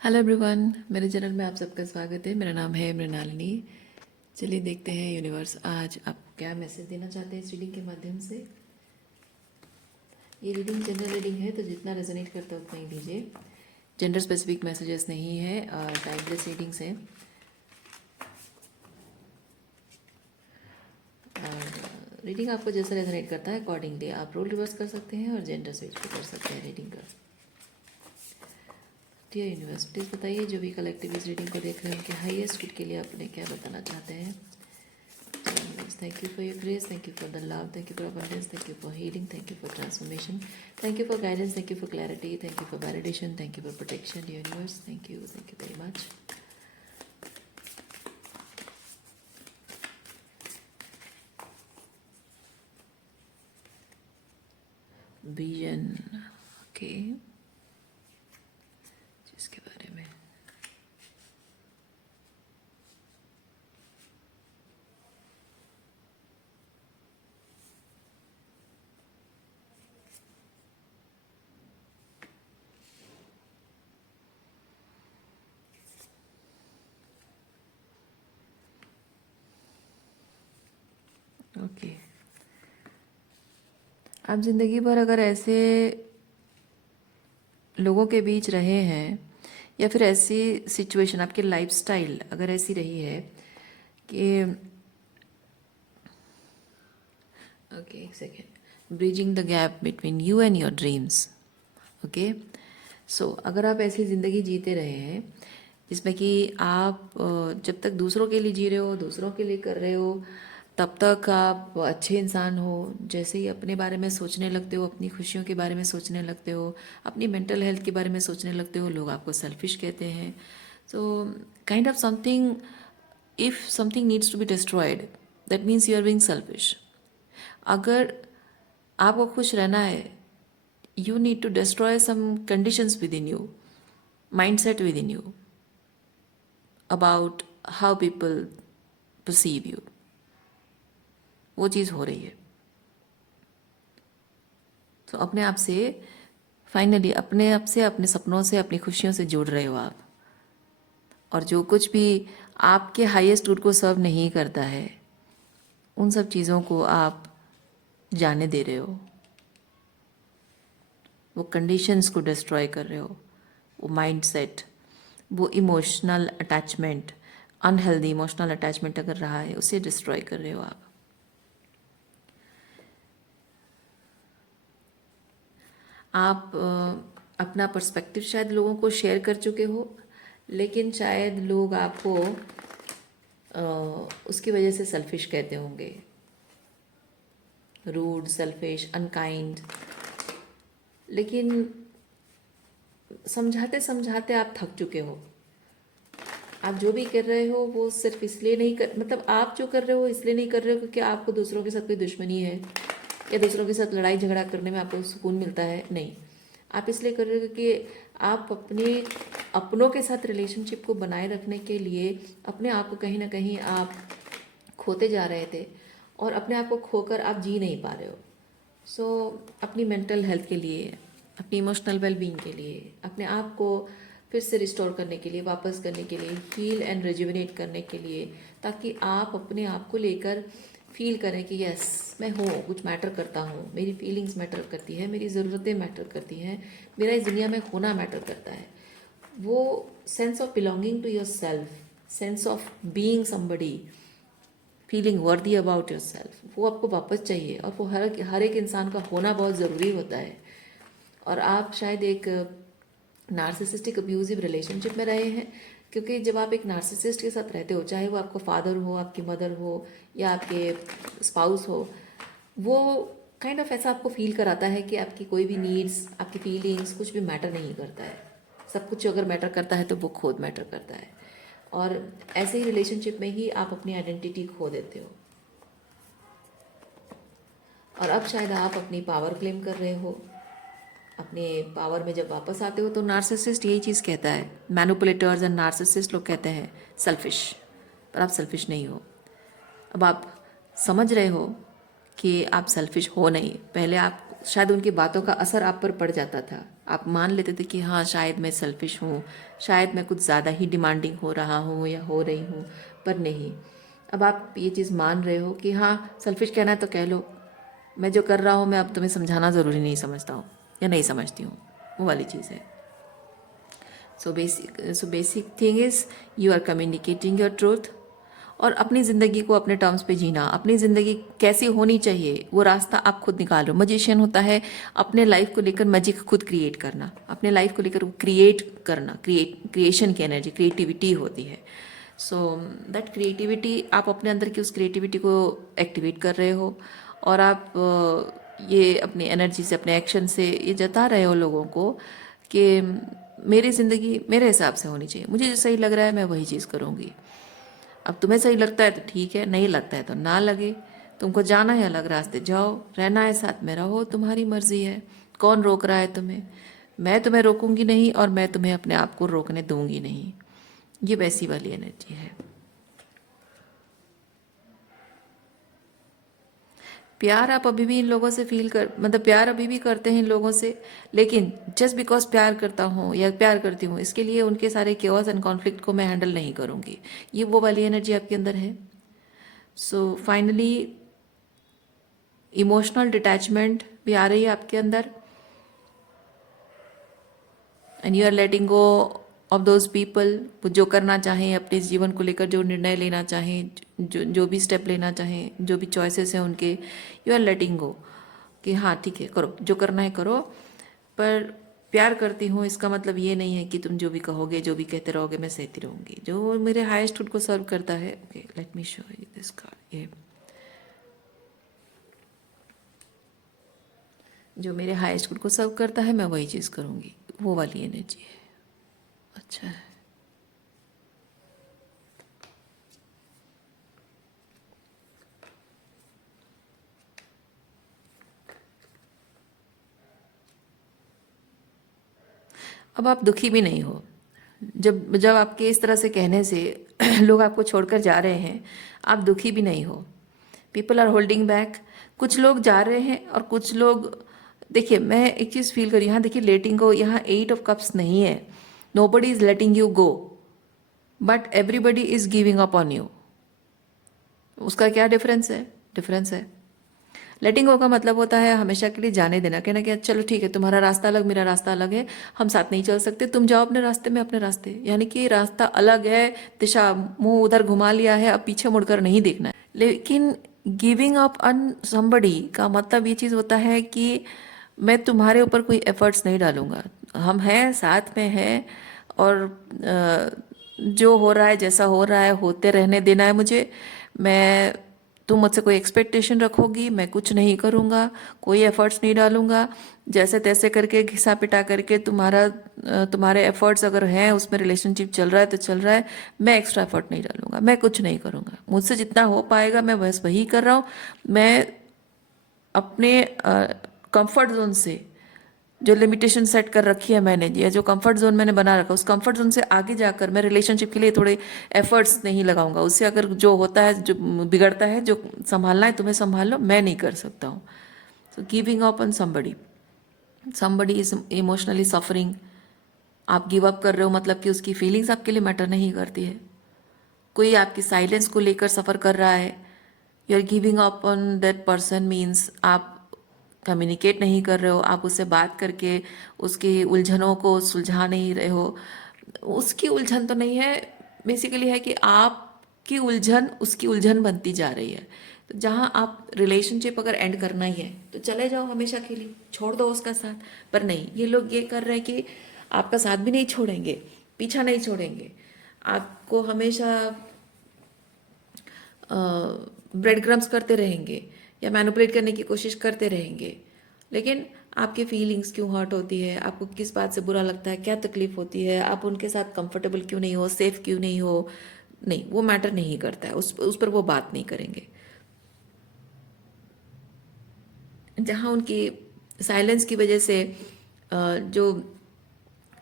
Hello everyone, मेरे channel में आप सबका स्वागत है। मेरा नाम है मृणालिनी। चलिए देखते हैं यूनिवर्स आज आप क्या मैसेज देना चाहते हैं इस रीडिंग के माध्यम से। ये रीडिंग जनरल रीडिंग है, तो जितना रेजोनेट करता है उतना ही दीजिए। जेंडर स्पेसिफिक मैसेजेस नहीं है और टाइमलेस रीडिंग्स हैं। और रीडिंग आपको जैसा रेजोनेट करता है अकॉर्डिंगली आप रोल रिवर्स कर सकते हैं और जेंडर स्विच भी कर सकते हैं रीडिंग का। डियर यूनिवर्स, प्लीज़ बताइए जो भी कलेक्टिव इस रीडिंग को देख रहे हैं उनके हाईएस्ट गुड के लिए आपने क्या बताना चाहते हैं। Thank you for your grace, thank you for the love, thank you for abundance, thank you for healing, thank you for transformation, thank you for guidance, thank you for clarity, thank you for validation, thank you for protection, dear universe. Thank you very much. Vision, okay, जिसके बारे में okay आप जिंदगी भर अगर ऐसे लोगों के बीच रहे हैं या फिर ऐसी सिचुएशन आपकी लाइफस्टाइल अगर ऐसी रही है कि ओके एक second, bridging the gap between you and your dreams. Okay so अगर आप ऐसी ज़िंदगी जीते रहे हैं जिसमें कि आप जब तक दूसरों के लिए जी रहे हो, दूसरों के लिए कर रहे हो, तब तक आप अच्छे इंसान हो। जैसे ही अपने बारे में सोचने लगते हो, अपनी खुशियों के बारे में सोचने लगते हो, अपनी मेंटल हेल्थ के बारे में सोचने लगते हो, लोग आपको सेल्फिश कहते हैं। So kind of something, if something needs to be destroyed that means you are being selfish. अगर आपको खुश रहना है, you need to destroy some conditions within you, mindset within you about how people perceive you. वो चीज़ हो रही है। तो अपने आप से फाइनली अपने आप से, अपने सपनों से, अपनी खुशियों से जुड़ रहे हो आप। और जो कुछ भी आपके हाईएस्ट गुड को सर्व नहीं करता है, उन सब चीज़ों को आप जाने दे रहे हो। वो कंडीशंस को डिस्ट्रॉय कर रहे हो, वो माइंडसेट, वो emotional attachment, unhealthy emotional attachment अगर रहा है उसे डिस्ट्रॉय कर रहे हो आप। आप अपना पर्सपेक्टिव शायद लोगों को शेयर कर चुके हो, लेकिन शायद लोग आपको उसकी वजह से सेल्फिश कहते होंगे, रूड, सेल्फिश, अनकाइंड। लेकिन समझाते समझाते आप थक चुके हो। आप जो भी कर रहे हो वो सिर्फ इसलिए नहीं कर, मतलब आप जो कर रहे हो इसलिए नहीं कर रहे हो क्योंकि आपको दूसरों के साथ कोई दुश्मनी है या दूसरों के साथ लड़ाई झगड़ा करने में आपको सुकून मिलता है। नहीं, आप इसलिए कर रहे हो क्योंकि आप अपने अपनों के साथ रिलेशनशिप को बनाए रखने के लिए अपने आप को कहीं ना कहीं आप खोते जा रहे थे और अपने आप को खोकर आप जी नहीं पा रहे हो। सो अपनी मेंटल हेल्थ के लिए, अपनी इमोशनल वेलबींग के लिए, अपने आप को फिर से रिस्टोर करने के लिए, वापस करने के लिए, हील एंड रेजुविनेट करने के लिए, ताकि आप अपने आप को लेकर फील करें कि यस मैं हूँ, कुछ मैटर करता हूँ, मेरी फीलिंग्स मैटर करती है, मेरी ज़रूरतें मैटर करती हैं, मेरा इस दुनिया में होना मैटर करता है। वो sense of belonging to yourself, sense of being somebody, feeling worthy about yourself, वो आपको वापस चाहिए। और वो हर एक इंसान का होना बहुत ज़रूरी होता है। और आप शायद एक नार्सिसिस्टिक अब्यूजिव रिलेशनशिप में रहे हैं, क्योंकि जब आप एक नार्सिसिस्ट के साथ रहते हो, चाहे वो आपका फादर हो, आपकी मदर हो या आपके स्पाउस हो, वो काइंड ऑफ ऐसा आपको फील कराता है कि आपकी कोई भी नीड्स, आपकी फीलिंग्स कुछ भी मैटर नहीं करता है। सब कुछ अगर मैटर करता है तो वो खुद मैटर करता है। और ऐसे ही रिलेशनशिप में ही आप अपनी आइडेंटिटी खो देते हो। और अब शायद आप अपनी पावर क्लेम कर रहे हो। अपने पावर में जब वापस आते हो तो नार्सिसिस्ट यही चीज़ कहता है, मैनिपुलेटर्स एंड नार्सिसिस्ट लोग कहते हैं सेल्फिश, पर आप सेल्फिश नहीं हो। अब आप समझ रहे हो कि आप सेल्फिश हो नहीं। पहले आप शायद उनकी बातों का असर आप पर पड़ जाता था, आप मान लेते थे कि हाँ शायद मैं सेल्फिश हूँ, शायद मैं कुछ ज़्यादा ही डिमांडिंग हो रहा हूँ या हो रही हूँ, पर नहीं। अब आप ये चीज़ मान रहे हो कि हाँ सेल्फिश कहना है तो कह लो, मैं जो कर रहा हूँ मैं अब तुम्हें समझाना ज़रूरी नहीं समझता हूँ या नहीं समझती हूँ, वो वाली चीज़ है। So basic thing is you are communicating your truth, और अपनी ज़िंदगी को अपने टर्म्स पे जीना। अपनी ज़िंदगी कैसी होनी चाहिए वो रास्ता आप खुद निकालो। मजिशियन होता है अपने लाइफ को लेकर मैजिक खुद क्रिएट करना, अपने लाइफ को लेकर क्रिएट करना, क्रिएशन की एनर्जी, क्रिएटिविटी होती है। सो दैट क्रिएटिविटी, आप अपने अंदर की उस क्रिएटिविटी को एक्टिवेट कर रहे हो, और आप ये अपनी एनर्जी से, अपने एक्शन से ये जता रहे हो लोगों को कि मेरी ज़िंदगी मेरे हिसाब से होनी चाहिए, मुझे जो सही लग रहा है मैं वही चीज़ करूँगी। अब तुम्हें सही लगता है तो ठीक है, नहीं लगता है तो ना लगे। तुमको जाना है अलग रास्ते जाओ, रहना है साथ में रहो, तुम्हारी मर्जी है। कौन रोक रहा है तुम्हें? मैं तुम्हें रोकूंगी नहीं, और मैं तुम्हें अपने आप को रोकने दूंगी नहीं। ये वैसी वाली एनर्जी है। प्यार आप अभी भी इन लोगों से फील कर, मतलब प्यार अभी भी करते हैं इन लोगों से, लेकिन जस्ट बिकॉज प्यार करता हूँ या प्यार करती हूँ इसके लिए उनके सारे केओस एंड कॉन्फ्लिक्ट को मैं हैंडल नहीं करूँगी। ये वो वाली एनर्जी आपके अंदर है। सो फाइनली इमोशनल डिटैचमेंट भी आ रही है आपके अंदर, and you are letting go of those people जो करना चाहें अपने जीवन को लेकर, जो निर्णय लेना चाहें, जो भी स्टेप लेना चाहें, जो भी चॉइसेस हैं उनके, यू आर लेटिंग गो कि हाँ ठीक है करो, जो करना है करो। पर प्यार करती हूँ इसका मतलब ये नहीं है कि तुम जो भी कहोगे, जो भी कहते रहोगे मैं सहती रहूँगी। जो मेरे हाईएस्ट गुड को सर्व करता है, okay let me show you this card, ये जो मेरे हाईएस्ट गुड को सर्व करता है मैं वही चीज़ करूँगी, वो वाली एनर्जी है। अच्छा है। अब आप दुखी भी नहीं हो। जब जब आपके इस तरह से कहने से लोग आपको छोड़कर जा रहे हैं, आप दुखी भी नहीं हो। People are holding back. कुछ लोग जा रहे हैं और कुछ लोग, देखिए मैं एक चीज़ फील करी यहाँ, देखिए लेटिंग गो, यहाँ 8 ऑफ कप्स नहीं है। Nobody is letting you go, but everybody is giving up on you. उसका क्या डिफरेंस है? डिफरेंस है। लेटिंग गो का मतलब होता है हमेशा के लिए जाने देना, कहना कि चलो ठीक है, तुम्हारा रास्ता अलग, मेरा रास्ता अलग है, हम साथ नहीं चल सकते, तुम जाओ अपने रास्ते में अपने रास्ते, यानी कि रास्ता अलग है, दिशा मुंह उधर घुमा लिया है, अब पीछे मुड़कर नहीं देखना है। लेकिन गिविंग अप ऑन समबडी का मतलब ये चीज़ होता है कि मैं तुम्हारे ऊपर कोई एफर्ट्स नहीं डालूंगा, हम हैं साथ में हैं, और जो हो रहा है जैसा हो रहा है होते रहने देना है मुझे। मैं, तुम मुझसे कोई एक्सपेक्टेशन रखोगी, मैं कुछ नहीं करूँगा, कोई एफर्ट्स नहीं डालूंगा, जैसे तैसे करके घिसा पिटा करके तुम्हारे एफर्ट्स अगर हैं उसमें, रिलेशनशिप चल रहा है तो चल रहा है, मैं एक्स्ट्रा एफर्ट नहीं डालूंगा, मैं कुछ नहीं करूँगा, मुझसे जितना हो पाएगा मैं बस वही कर रहा हूँ। मैं अपने कंफर्ट जोन से जो लिमिटेशन सेट कर रखी है मैंने, या जो कंफर्ट जोन मैंने बना रखा, उस कंफर्ट जोन से आगे जाकर मैं रिलेशनशिप के लिए थोड़े एफर्ट्स नहीं लगाऊंगा। उससे अगर जो होता है, जो बिगड़ता है, जो संभालना है तुम्हें संभाल लो, मैं नहीं कर सकता हूँ। So giving up on somebody, somebody is emotionally suffering. आप गिव अप कर रहे हो मतलब कि उसकी फीलिंग्स आपके लिए मैटर नहीं करती है। कोई आपकी साइलेंस को लेकर सफ़र कर रहा है, you are giving up on that person means आप कम्युनिकेट नहीं कर रहे हो, आप उससे बात करके उसकी उलझनों को सुलझा नहीं रहे हो। उसकी उलझन तो नहीं है, बेसिकली है कि आपकी उलझन उसकी उलझन बनती जा रही है। तो जहाँ आप रिलेशनशिप अगर एंड करना ही है तो चले जाओ हमेशा के लिए, छोड़ दो उसका साथ। पर नहीं, ये लोग ये कर रहे हैं कि आपका साथ भी नहीं छोड़ेंगे, पीछा नहीं छोड़ेंगे, आपको हमेशा ब्रेड क्रम्स करते रहेंगे या मैनिपुलेट करने की कोशिश करते रहेंगे। लेकिन आपके फीलिंग्स क्यों हर्ट होती है, आपको किस बात से बुरा लगता है, क्या तकलीफ होती है, आप उनके साथ कंफर्टेबल क्यों नहीं हो, सेफ क्यों नहीं हो, नहीं, वो मैटर नहीं करता है, उस पर वो बात नहीं करेंगे। जहाँ उनकी साइलेंस की वजह से जो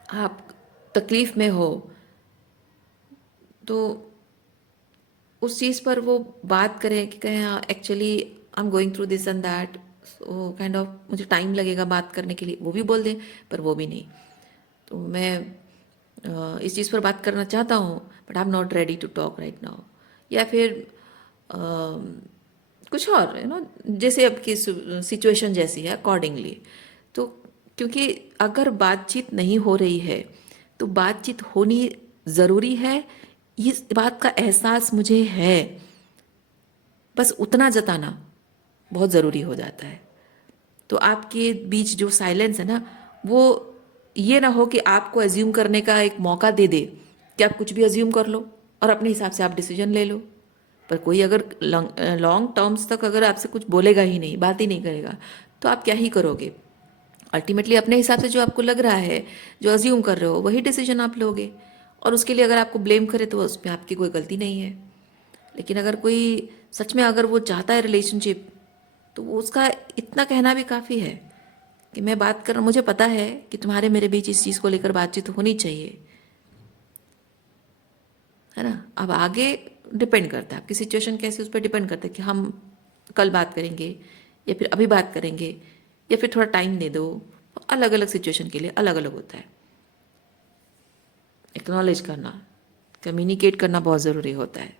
आप तकलीफ में हो, तो उस चीज़ पर वो बात करें कि कहें हाँ actually I am going through this and that, so kind of मुझे टाइम लगेगा बात करने के लिए, वो भी बोल दें, पर वो भी नहीं। तो मैं इस चीज़ पर बात करना चाहता हूँ, but I am not ready to talk right now. या फिर कुछ और जैसे अब की सिचुएशन जैसी है अकॉर्डिंगली। तो क्योंकि अगर बातचीत नहीं हो रही है तो बातचीत होनी ज़रूरी है, इस बात का एहसास मुझे है, बस उतना जताना बहुत ज़रूरी हो जाता है। तो आपके बीच जो साइलेंस है ना, वो ये ना हो कि आपको एज्यूम करने का एक मौका दे दे कि आप कुछ भी एज्यूम कर लो और अपने हिसाब से आप डिसीजन ले लो। पर कोई अगर लॉन्ग टर्म्स तक अगर आपसे कुछ बोलेगा ही नहीं, बात ही नहीं करेगा, तो आप क्या ही करोगे? अल्टीमेटली अपने हिसाब से जो आपको लग रहा है, जो अज्यूम कर रहे हो, वही डिसीजन आप लोगे। और उसके लिए अगर आपको ब्लेम करे तो उसमें आपकी कोई गलती नहीं है। लेकिन अगर कोई सच में अगर वो चाहता है रिलेशनशिप, तो वो उसका इतना कहना भी काफ़ी है कि मैं बात कर, मुझे पता है कि तुम्हारे मेरे बीच इस चीज़ को लेकर बातचीत होनी चाहिए, है ना। अब आगे डिपेंड करता है आपकी सिचुएशन कैसी, उस पर डिपेंड करता है कि हम कल बात करेंगे या फिर अभी बात करेंगे या फिर थोड़ा टाइम दे दो। अलग अलग सिचुएशन के लिए अलग अलग होता है। एक्नॉलेज करना, कम्युनिकेट करना बहुत ज़रूरी होता है।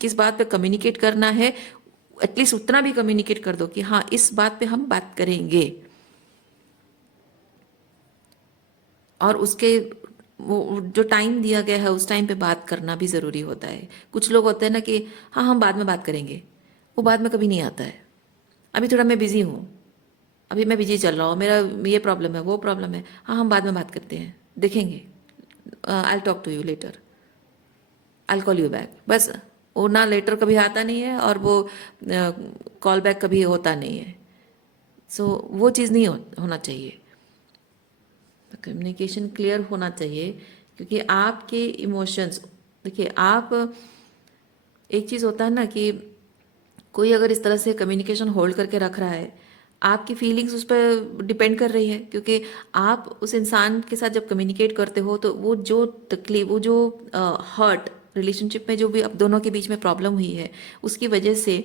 किस बात पे कम्युनिकेट करना है, एटलीस्ट उतना भी कम्युनिकेट कर दो कि हाँ इस बात पे हम बात करेंगे। और उसके वो जो टाइम दिया गया है उस टाइम पे बात करना भी ज़रूरी होता है। कुछ लोग होते हैं ना कि हाँ हम बाद में बात करेंगे, वो बाद में कभी नहीं आता है। अभी थोड़ा मैं बिज़ी हूँ, अभी मैं बिजी चल रहा हूँ, मेरा ये प्रॉब्लम है, वो प्रॉब्लम है, हाँ हम बाद में बात करते हैं, देखेंगे, I talk to you later, I call you back. बस वो ना लेटर कभी आता नहीं है और वो कॉल बैक कभी होता नहीं है। सो वो चीज़ नहीं होना चाहिए। कम्युनिकेशन क्लियर होना चाहिए, क्योंकि आपके इमोशंस, देखिए आप, एक चीज़ होता है ना कि कोई अगर इस तरह से कम्युनिकेशन होल्ड करके रख रहा है, आपकी फीलिंग्स उस पर डिपेंड कर रही है। क्योंकि आप उस इंसान के साथ जब कम्युनिकेट करते हो तो वो जो तकलीफ, वो जो हर्ट रिलेशनशिप में जो भी आप दोनों के बीच में प्रॉब्लम हुई है उसकी वजह से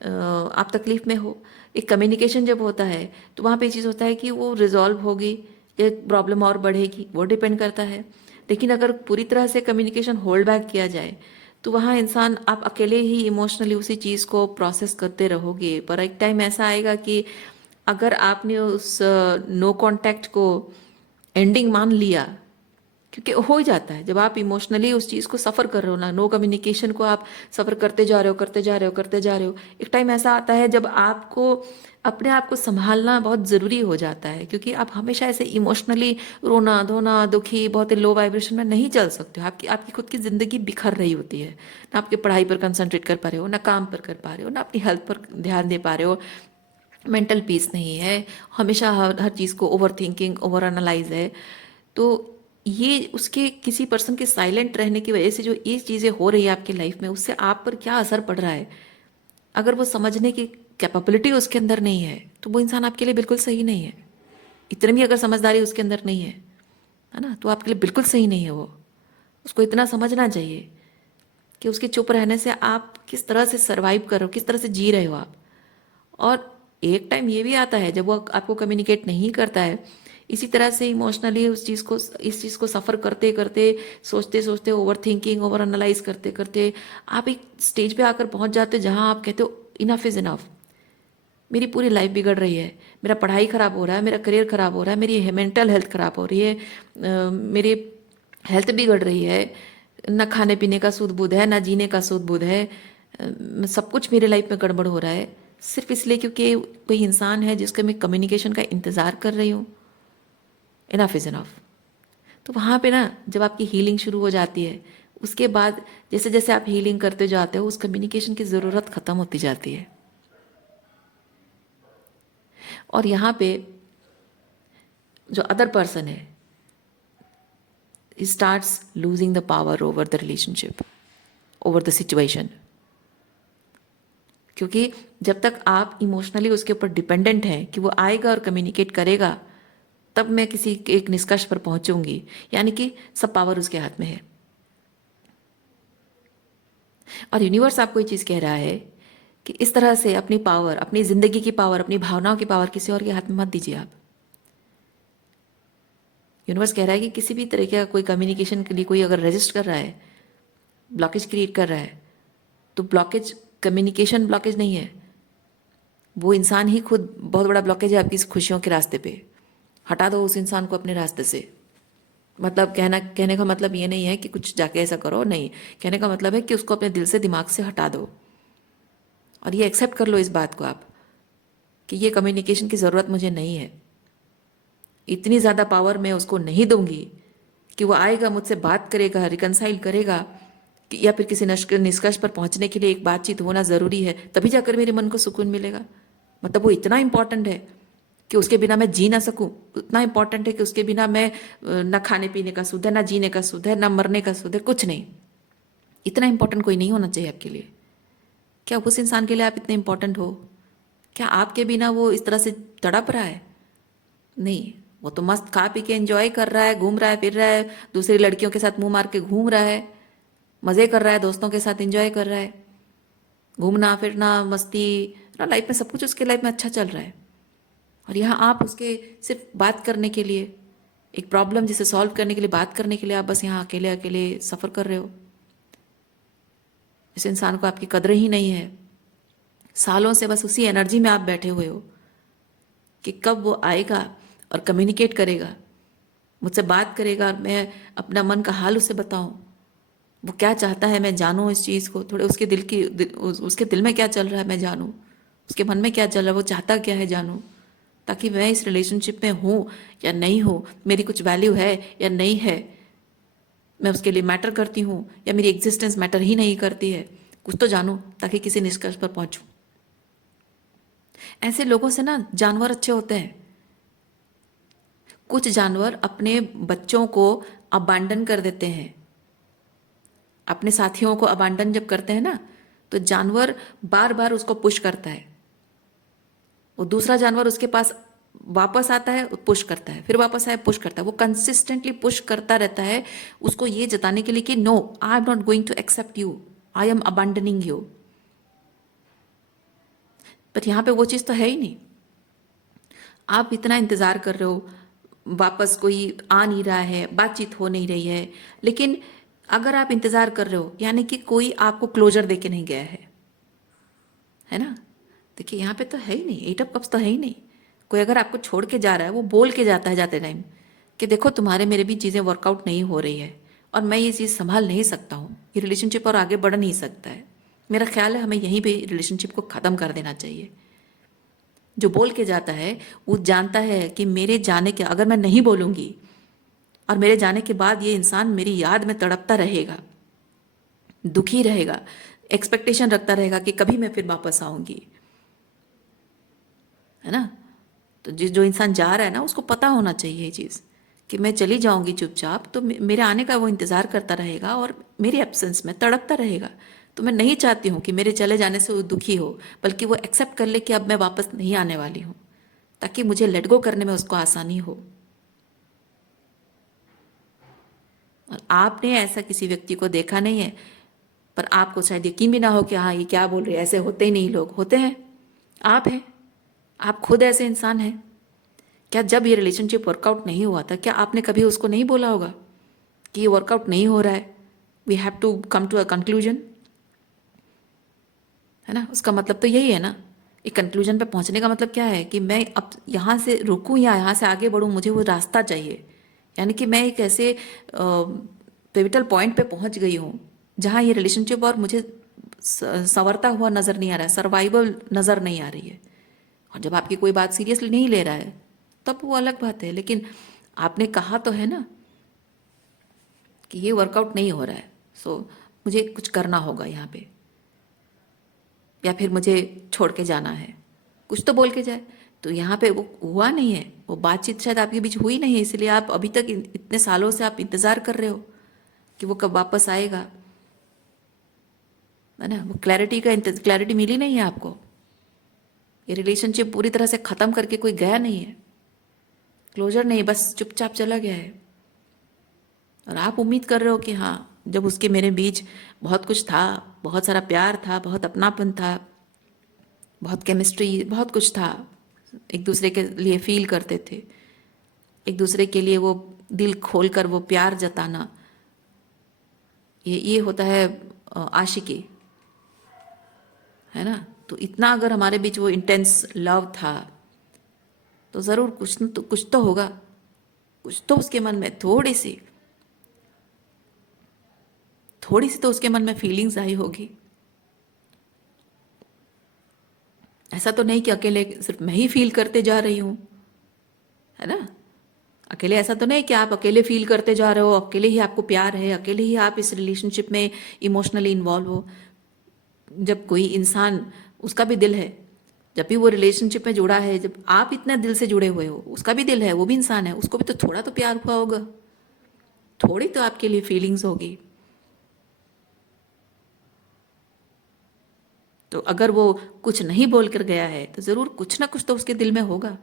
आप तकलीफ में हो। एक कम्युनिकेशन जब होता है तो वहाँ पे ये चीज़ होता है कि वो रिजॉल्व होगी या प्रॉब्लम और बढ़ेगी, वो डिपेंड करता है। लेकिन अगर पूरी तरह से कम्युनिकेशन होल्ड बैक किया जाए तो वहाँ इंसान, आप अकेले ही इमोशनली उसी चीज़ को प्रोसेस करते रहोगे। पर एक टाइम ऐसा आएगा कि अगर आपने उस नो कांटेक्ट को एंडिंग मान लिया, क्योंकि हो ही जाता है जब आप इमोशनली उस चीज़ को सफ़र कर रहे हो ना, नो कम्युनिकेशन को आप सफ़र करते जा रहे हो, करते जा रहे हो, करते जा रहे हो, एक टाइम ऐसा आता है जब आपको अपने आप को संभालना बहुत ज़रूरी हो जाता है। क्योंकि आप हमेशा ऐसे इमोशनली रोना धोना दुखी बहुत ही लो वाइब्रेशन में नहीं चल सकते हो। आपकी आपकी खुद की ज़िंदगी बिखर रही होती है, ना आपकी पढ़ाई पर कंसंट्रेट कर पा रहे हो, ना काम पर कर पा रहे हो, ना अपनी हेल्थ पर ध्यान दे पा रहे हो, मेंटल पीस नहीं है, हमेशा हर चीज़ को ओवर थिंकिंग, ओवर एनालाइज है। तो ये उसके किसी पर्सन के साइलेंट रहने की वजह से जो ये चीज़ें हो रही है आपकी लाइफ में, उससे आप पर क्या असर पड़ रहा है, अगर वो समझने की कैपेबिलिटी उसके अंदर नहीं है तो वो इंसान आपके लिए बिल्कुल सही नहीं है। इतनी भी अगर समझदारी उसके अंदर नहीं है ना, तो आपके लिए बिल्कुल सही नहीं है वो। उसको इतना समझना चाहिए कि उसके चुप रहने से आप किस तरह से सर्वाइव कर रहे हो, किस तरह से जी रहे हो आप। और एक टाइम ये भी आता है जब वो आपको कम्युनिकेट नहीं करता है, इसी तरह से इमोशनली उस चीज़ को, इस चीज़ को सफ़र करते करते, सोचते सोचते, ओवर थिंकिंग, ओवर एनालाइज करते करते आप एक स्टेज पे आकर पहुंच जाते हो जहां आप कहते हो इनफ इज़ इनफ, मेरी पूरी लाइफ बिगड़ रही है, मेरा पढ़ाई ख़राब हो रहा है, मेरा करियर ख़राब हो रहा है, मेरी मेंटल हेल्थ ख़राब हो रही है, मेरी हेल्थ बिगड़ रही है, ना खाने पीने का सूद बूद है, ना जीने का सूद बूद है, सब कुछ मेरे लाइफ में गड़बड़ हो रहा है, सिर्फ इसलिए क्योंकि कोई इंसान है जिसके मैं कम्युनिकेशन का इंतज़ार कर रही हूँ। Enough is enough. तो वहाँ पे ना जब आपकी हीलिंग शुरू हो जाती है, उसके बाद जैसे जैसे आप हीलिंग करते जाते हो उस कम्युनिकेशन की ज़रूरत ख़त्म होती जाती है। और यहाँ पे जो अदर पर्सन है, he starts losing the power over the relationship, over the situation। क्योंकि जब तक आप इमोशनली उसके ऊपर डिपेंडेंट हैं कि वो आएगा और कम्युनिकेट करेगा, तब मैं किसी एक निष्कर्ष पर पहुंचूंगी, यानी कि सब पावर उसके हाथ में है। और यूनिवर्स आपको ये चीज़ कह रहा है कि इस तरह से अपनी पावर, अपनी ज़िंदगी की पावर, अपनी भावनाओं की पावर किसी और के हाथ में मत दीजिए आप। यूनिवर्स कह रहा है कि किसी भी तरीके का कोई कम्युनिकेशन के लिए कोई अगर रजिस्ट कर रहा है, ब्लॉकेज क्रिएट कर रहा है, तो ब्लॉकेज कम्युनिकेशन ब्लॉकेज नहीं है, वो इंसान ही खुद बहुत बड़ा ब्लॉकेज है आपकी इस खुशियों के रास्ते पे। हटा दो उस इंसान को अपने रास्ते से। मतलब कहने का मतलब ये नहीं है कि कुछ जाके ऐसा करो, नहीं, कहने का मतलब है कि उसको अपने दिल से, दिमाग से हटा दो और ये एक्सेप्ट कर लो इस बात को आप कि ये कम्युनिकेशन की ज़रूरत मुझे नहीं है। इतनी ज़्यादा पावर मैं उसको नहीं दूंगी कि वो आएगा, मुझसे बात करेगा, रिकनसाइल करेगा, या फिर किसी निष्कर्ष पर पहुंचने के लिए एक बातचीत होना ज़रूरी है, तभी जाकर मेरे मन को सुकून मिलेगा। मतलब वो इतना इंपॉर्टेंट है कि उसके बिना मैं जी ना सकूं, उतना इंपॉर्टेंट है कि उसके बिना मैं ना खाने पीने का सुध है, ना जीने का सुध है, ना मरने का सुध है, कुछ नहीं। इतना इंपॉर्टेंट कोई नहीं होना चाहिए आपके लिए। क्या उस इंसान के लिए आप इतने इंपॉर्टेंट हो? क्या आपके बिना वो इस तरह से तड़प रहा है? नहीं, वो तो मस्त खा पी के एंजॉय कर रहा है, घूम रहा है, फिर रहा है, दूसरी लड़कियों के साथ मुंह मार के घूम रहा है, मज़े कर रहा है, दोस्तों के साथ एंजॉय कर रहा है, घूमना फिरना मस्ती ना, लाइफ में सब कुछ उसके लाइफ में अच्छा चल रहा है। और यहाँ आप उसके सिर्फ बात करने के लिए, एक प्रॉब्लम जिसे सॉल्व करने के लिए, बात करने के लिए आप बस यहाँ अकेले अकेले सफ़र कर रहे हो। इस इंसान को आपकी कदर ही नहीं है। सालों से बस उसी एनर्जी में आप बैठे हुए हो कि कब वो आएगा और कम्युनिकेट करेगा, मुझसे बात करेगा और मैं अपना मन का हाल उसे बताऊं, वो क्या चाहता है मैं जानूं इस चीज़ को, थोड़े उसके उसके दिल में क्या चल रहा है मैं जानूं, उसके मन में क्या चल रहा है, वो चाहता क्या है जानूं, ताकि मैं इस रिलेशनशिप में हूँ या नहीं हूँ, मेरी कुछ वैल्यू है या नहीं है, मैं उसके लिए मैटर करती हूँ या मेरी एग्जिस्टेंस मैटर ही नहीं करती है, कुछ तो जानूं ताकि किसी निष्कर्ष पर पहुंचूं। ऐसे लोगों से ना जानवर अच्छे होते हैं। कुछ जानवर अपने बच्चों को अबांडन कर देते हैं, अपने साथियों को अबांडन जब करते हैं ना, तो जानवर बार बार उसको पुश करता है, वो दूसरा जानवर उसके पास वापस आता है, पुश करता है, फिर वापस आए, पुश करता है, वो कंसिस्टेंटली पुश करता रहता है उसको ये जताने के लिए कि no, I am not going to accept you, I am abandoning you. But यहाँ पे वो चीज़ तो है ही नहीं। आप इतना इंतज़ार कर रहे हो, वापस कोई आ नहीं रहा है, बातचीत हो नहीं रही है, लेकिन अगर आप इंतज़ार कर रहे हो यानी कि कोई आपको क्लोजर दे के नहीं गया है ना। देखिए यहाँ पे तो है ही नहीं, 8 ऑफ कप्स तो है ही नहीं। कोई अगर आपको छोड़ के जा रहा है, वो बोल के जाता है जाते टाइम कि देखो तुम्हारे मेरे भी चीज़ें वर्कआउट नहीं हो रही है और मैं ये चीज़ संभाल नहीं सकता हूँ, ये रिलेशनशिप और आगे बढ़ नहीं सकता है, मेरा ख्याल है हमें यहीं पे रिलेशनशिप को ख़त्म कर देना चाहिए। जो बोल के जाता है वो जानता है कि मेरे जाने के, अगर मैं नहीं बोलूँगी और मेरे जाने के बाद ये इंसान मेरी याद में तड़पता रहेगा, दुखी रहेगा, एक्सपेक्टेशन रखता रहेगा कि कभी मैं फिर वापस आऊँगी, है ना। तो जो इंसान जा रहा है ना, उसको पता होना चाहिए ये चीज़ कि मैं चली जाऊँगी चुपचाप, तो मेरे आने का वो इंतज़ार करता रहेगा और मेरे एब्सेंस में तड़पता रहेगा। तो मैं नहीं चाहती हूँ कि मेरे चले जाने से वो दुखी हो, बल्कि वो एक्सेप्ट कर ले कि अब मैं वापस नहीं आने वाली हूँ, ताकि मुझे लेट गो करने में उसको आसानी हो। और आपने ऐसा किसी व्यक्ति को देखा नहीं है, पर आपको शायद यकीन भी ना हो कि हाँ ये क्या बोल रहे हैं, ऐसे होते ही नहीं, लोग होते हैं, आप हैं, आप खुद ऐसे इंसान हैं। क्या जब ये रिलेशनशिप वर्कआउट नहीं हुआ था, क्या आपने कभी उसको नहीं बोला होगा कि ये वर्कआउट नहीं हो रहा है, we have to come to a conclusion, है ना। उसका मतलब तो यही है ना, एक कंक्लूजन पे पहुंचने का मतलब क्या है कि मैं अब यहाँ से रुकूं या यहाँ से आगे बढ़ूं, मुझे वो रास्ता चाहिए। यानी कि मैं एक ऐसे पिविटल पॉइंट पे पहुंच गई हूँ जहाँ ये रिलेशनशिप और मुझे संवरता हुआ नज़र नहीं आ रहा है, सर्वाइवल नज़र नहीं आ रही है। और जब आपकी कोई बात सीरियसली नहीं ले रहा है तब वो अलग बात है, लेकिन आपने कहा तो है ना कि ये वर्कआउट नहीं हो रहा है, सो मुझे कुछ करना होगा यहाँ पे, या फिर मुझे छोड़ के जाना है, कुछ तो बोल के जाए। तो यहाँ पे वो हुआ नहीं है, वो बातचीत शायद आपके बीच हुई नहीं है, इसलिए आप अभी तक इतने सालों से आप इंतज़ार कर रहे हो कि वो कब वापस आएगा, है ना। वो क्लैरिटी मिली नहीं है आपको। ये रिलेशनशिप पूरी तरह से ख़त्म करके कोई गया नहीं है, क्लोजर नहीं, बस चुपचाप चला गया है। और आप उम्मीद कर रहे हो कि हाँ, जब उसके मेरे बीच बहुत कुछ था, बहुत सारा प्यार था, बहुत अपनापन था, बहुत केमिस्ट्री, बहुत कुछ था, एक दूसरे के लिए फील करते थे, एक दूसरे के लिए वो दिल खोल कर वो प्यार जताना, ये होता है आशिकी, है ना। तो इतना अगर हमारे बीच वो इंटेंस लव था तो ज़रूर कुछ तो होगा, कुछ तो उसके मन में थोड़ी सी तो उसके मन में फीलिंग्स आई होगी। ऐसा तो नहीं कि अकेले सिर्फ मैं ही फील करते जा रही हूँ, है ना। अकेले ऐसा तो नहीं कि आप अकेले फील करते जा रहे हो, अकेले ही आपको प्यार है, अकेले ही आप इस रिलेशनशिप में इमोशनली इन्वॉल्व हो। जब कोई इंसान, उसका भी दिल है, जब भी वो रिलेशनशिप में जुड़ा है, जब आप इतना दिल से जुड़े हुए हो, उसका भी दिल है, वो भी इंसान है, उसको भी तो थोड़ा तो प्यार हुआ होगा, थोड़ी तो आपके लिए फीलिंग्स होगी। तो अगर वो कुछ नहीं बोल कर गया है तो ज़रूर कुछ ना कुछ तो उसके दिल में होगा।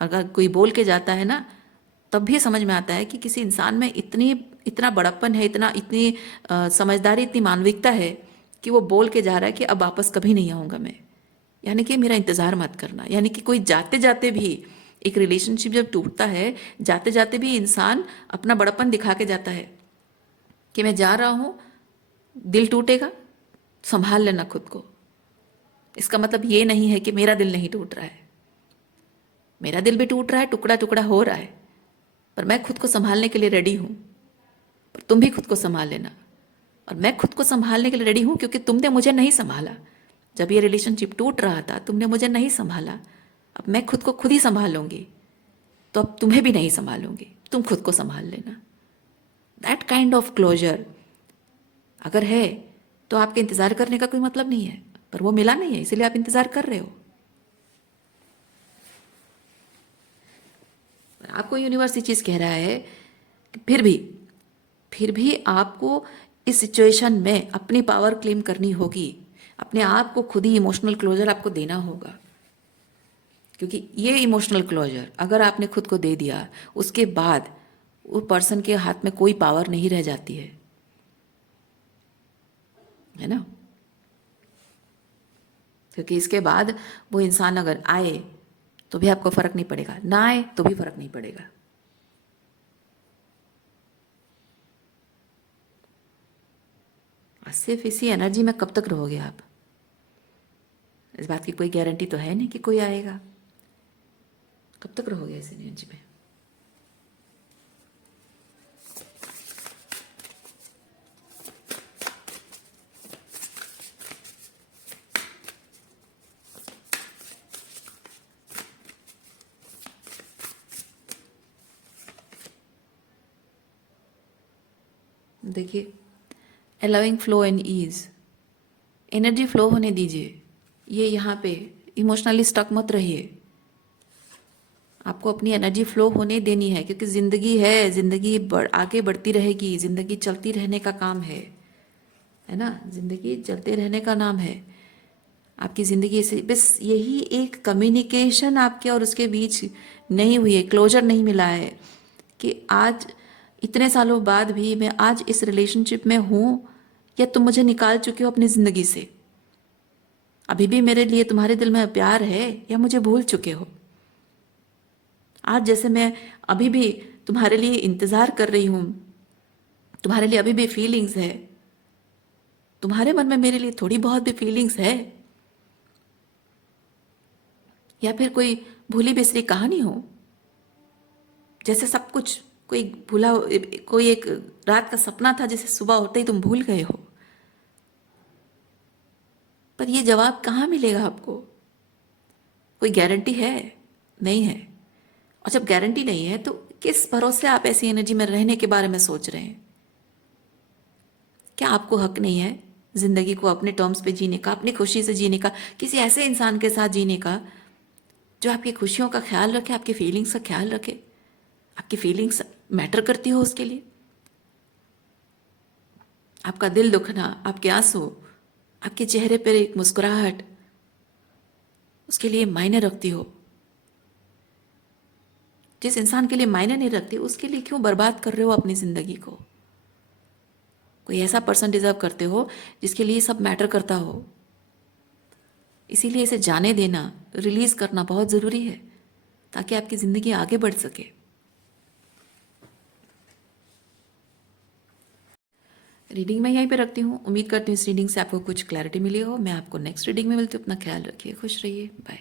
अगर कोई बोल के जाता है ना, तब भी समझ में आता है कि किसी इंसान में इतना बड़प्पन है, इतनी समझदारी, इतनी मानविकता है कि वो बोल के जा रहा है कि अब वापस कभी नहीं आऊँगा मैं, यानी कि मेरा इंतज़ार मत करना। यानी कि कोई जाते जाते भी, एक रिलेशनशिप जब टूटता है, जाते जाते भी इंसान अपना बड़प्पन दिखा के जाता है कि मैं जा रहा हूँ, दिल टूटेगा, संभाल लेना खुद को। इसका मतलब ये नहीं है कि मेरा दिल नहीं टूट रहा है, मेरा दिल भी टूट रहा है, टुकड़ा टुकड़ा हो रहा है, पर मैं खुद को संभालने के लिए रेडी हूँ। पर तुम भी खुद को संभाल लेना, और मैं खुद को संभालने के लिए रेडी हूँ क्योंकि तुमने मुझे नहीं संभाला। जब ये रिलेशनशिप टूट रहा था तुमने मुझे नहीं संभाला, अब मैं खुद को खुद ही संभाल लूँगी, तो अब तुम्हें भी नहीं संभालूंगी, तुम खुद को संभाल लेना। दैट काइंड ऑफ क्लोजर अगर है तो आपके इंतज़ार करने का कोई मतलब नहीं है, पर वो मिला नहीं है इसलिए आप इंतज़ार कर रहे हो। आपको यूनिवर्स ये चीज़ कह रहा है कि फिर भी आपको इस सिचुएशन में अपनी पावर क्लेम करनी होगी, अपने आप को खुद ही इमोशनल क्लोजर आपको देना होगा। क्योंकि ये इमोशनल क्लोजर अगर आपने खुद को दे दिया, उसके बाद वो पर्सन के हाथ में कोई पावर नहीं रह जाती है ना। क्योंकि इसके बाद वो इंसान अगर आए तो भी आपको फर्क नहीं पड़ेगा, ना आए तो भी फर्क नहीं पड़ेगा। सिर्फ इसी एनर्जी में कब तक रहोगे आप? इस बात की कोई गारंटी तो है नहीं कि कोई आएगा। कब तक रहोगे इस एनर्जी में? देखिए, allowing flow and ease, energy flow होने दीजिए। ये यहाँ पे इमोशनली स्टक मत रहिए, आपको अपनी एनर्जी फ्लो होने देनी है, क्योंकि ज़िंदगी है, ज़िंदगी आगे बढ़ती रहेगी, ज़िंदगी चलती रहने का काम है ना। ज़िंदगी चलते रहने का नाम है। आपकी ज़िंदगी से बस यही एक कम्युनिकेशन आपके और उसके बीच नहीं हुई है, क्लोजर नहीं मिला है कि आज इतने सालों बाद भी मैं आज इस रिलेशनशिप में हूँ, या तुम मुझे निकाल चुके हो अपनी ज़िंदगी से। अभी भी मेरे लिए तुम्हारे दिल में प्यार है या मुझे भूल चुके हो। आज जैसे मैं अभी भी तुम्हारे लिए इंतज़ार कर रही हूँ, तुम्हारे लिए अभी भी फीलिंग्स है, तुम्हारे मन में मेरे लिए थोड़ी बहुत भी फीलिंग्स है, या फिर कोई भूली बिसरी कहानी हो, जैसे सब कुछ कोई कोई एक रात का सपना था जिसे सुबह होते ही तुम भूल गए हो। पर ये जवाब कहाँ मिलेगा आपको? कोई गारंटी है? नहीं है। और जब गारंटी नहीं है तो किस भरोसे आप ऐसी एनर्जी में रहने के बारे में सोच रहे हैं? क्या आपको हक नहीं है जिंदगी को अपने टर्म्स पे जीने का, अपनी खुशी से जीने का, किसी ऐसे इंसान के साथ जीने का जो आपकी खुशियों का ख्याल रखे, आपकी फीलिंग्स का ख्याल रखे, आपकी फीलिंग्स मैटर करती हो उसके लिए? आपका दिल दुखना, आपके आंसू, आपके चेहरे पर एक मुस्कुराहट उसके लिए मायने रखती हो? जिस इंसान के लिए मायने नहीं रखती उसके लिए क्यों बर्बाद कर रहे हो अपनी जिंदगी को? कोई ऐसा पर्सन डिजर्व करते हो जिसके लिए सब मैटर करता हो, इसीलिए इसे जाने देना, रिलीज़ करना बहुत ज़रूरी है ताकि आपकी ज़िंदगी आगे बढ़ सके। रीडिंग मैं यहीं पे रखती हूँ। उम्मीद करती हूँ इस रीडिंग से आपको कुछ क्लैरिटी मिली हो। मैं आपको नेक्स्ट रीडिंग में मिलती हूँ। अपना ख्याल रखिए, खुश रहिए, बाय।